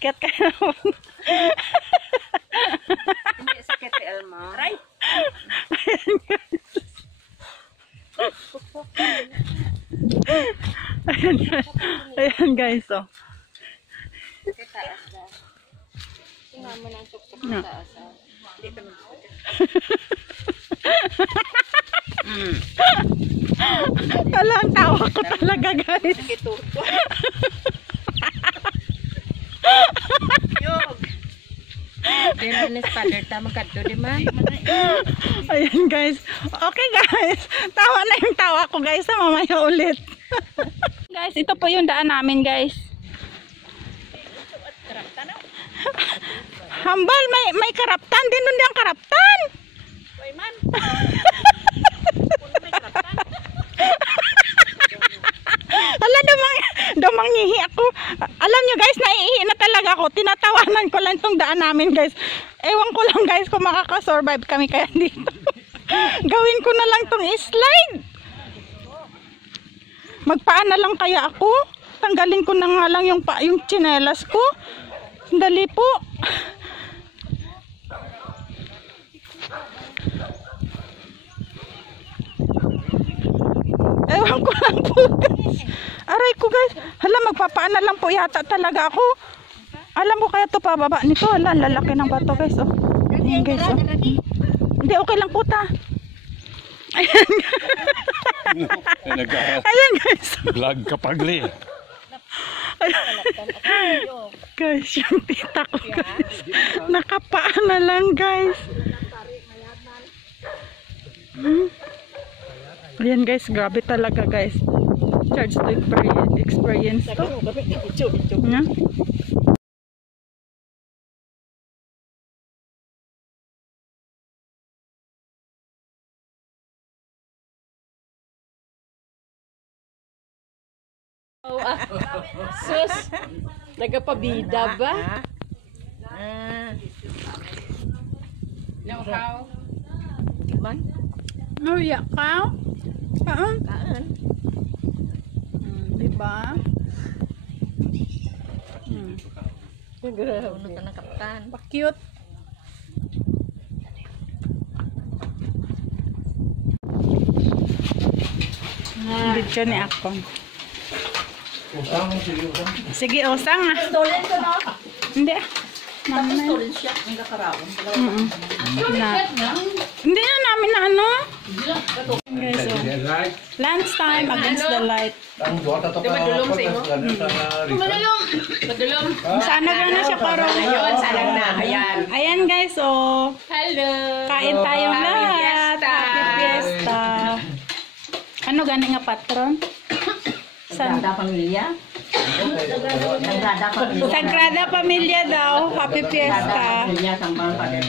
Akyat ka na. Hindi sakit si Elma. Right. Ayan guys, oh. Taas na. Tingnan mo ng tuktok sa taas. Hindi ka Alam, tawa ko talaga guys. Nakituto. Yog. Dinis father tama kadto di man. Ayan guys. Okay guys. Tawa na yung tawa ko guys. Mamaya ulit. Guys, ito po yung daan namin guys. Hambal, may karaptan. Din nun ang karaptan. Hoy man. Ala, damang ngihi ako. Alam nyo guys, naiihi na talaga ako. Tinatawanan ko lang itong daan namin guys. Ewan ko lang guys kung makakasurvive kami kaya dito. Gawin ko na lang itong slide. Magpaan na lang kaya ako. Tanggalin ko na nga lang yung tsinelas ko. Sandali po. Ewan ko lang po guys. Aray ko guys. Hala, magpapaan na lang po yata talaga ako. Alam mo kaya to pababa nito. Hala, lalaki ng bato guys. Oh. Ayan guys. Oh. Hindi, okay lang po ta. Ayan. Ayan guys. Vlog kapagli. Guys, yung tita ko guys. Nakapaan na lang guys. Ayan guys, grabe talaga guys. Charge to experience to. Yeah. Sus. Nagapabida ba? No how? Man? No, yeah, ka? Kaan? Kaan. Diba? Grabe. Ano ka ng kaptan? Pa-cute. Video ni ako. Sige, usang ah. Stolen ko no? Hindi. Tapos stolen siya. Ang kakarapon. Hindi na namin na ano. Okay, so, lunch time against the light. Madulong sa imo? Madulong. Madulong. Sana na siya karon. Ayun, salang na. Ayan. Ayan guys, so Hello. kain tayong Happy lahat. Fiesta. Happy Fiesta. Ano gani nga patron? Sagrada Pamilya. Sagrada Pamilya. Sagrada Pamilya daw. Happy Fiesta. Pamilya, Sampang Pader,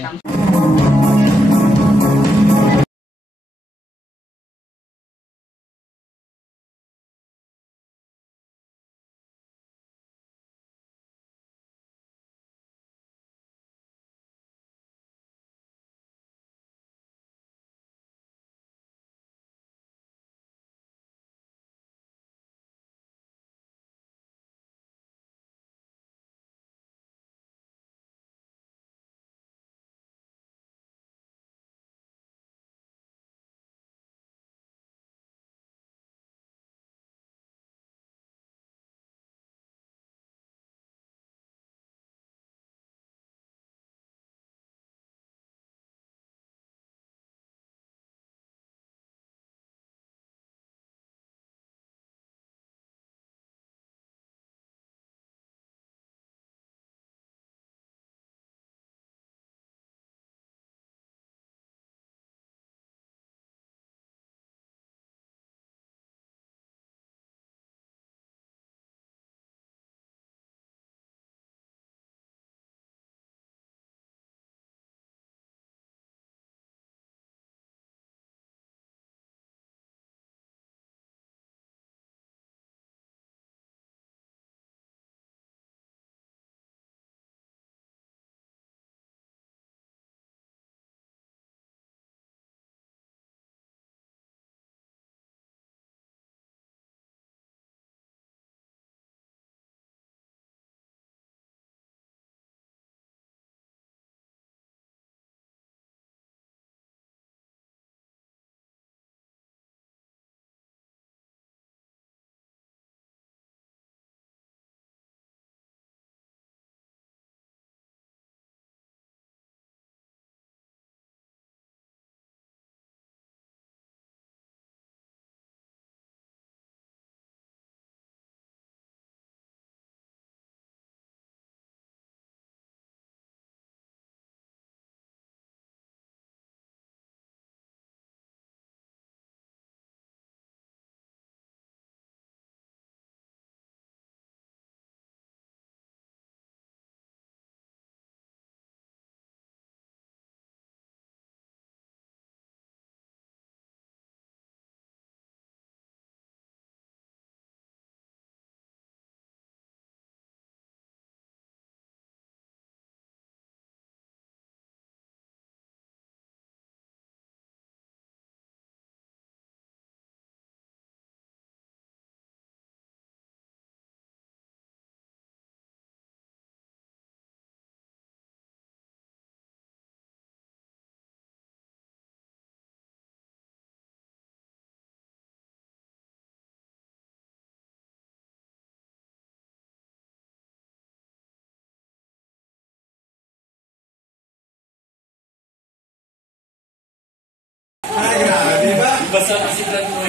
Basa kasi lang mo.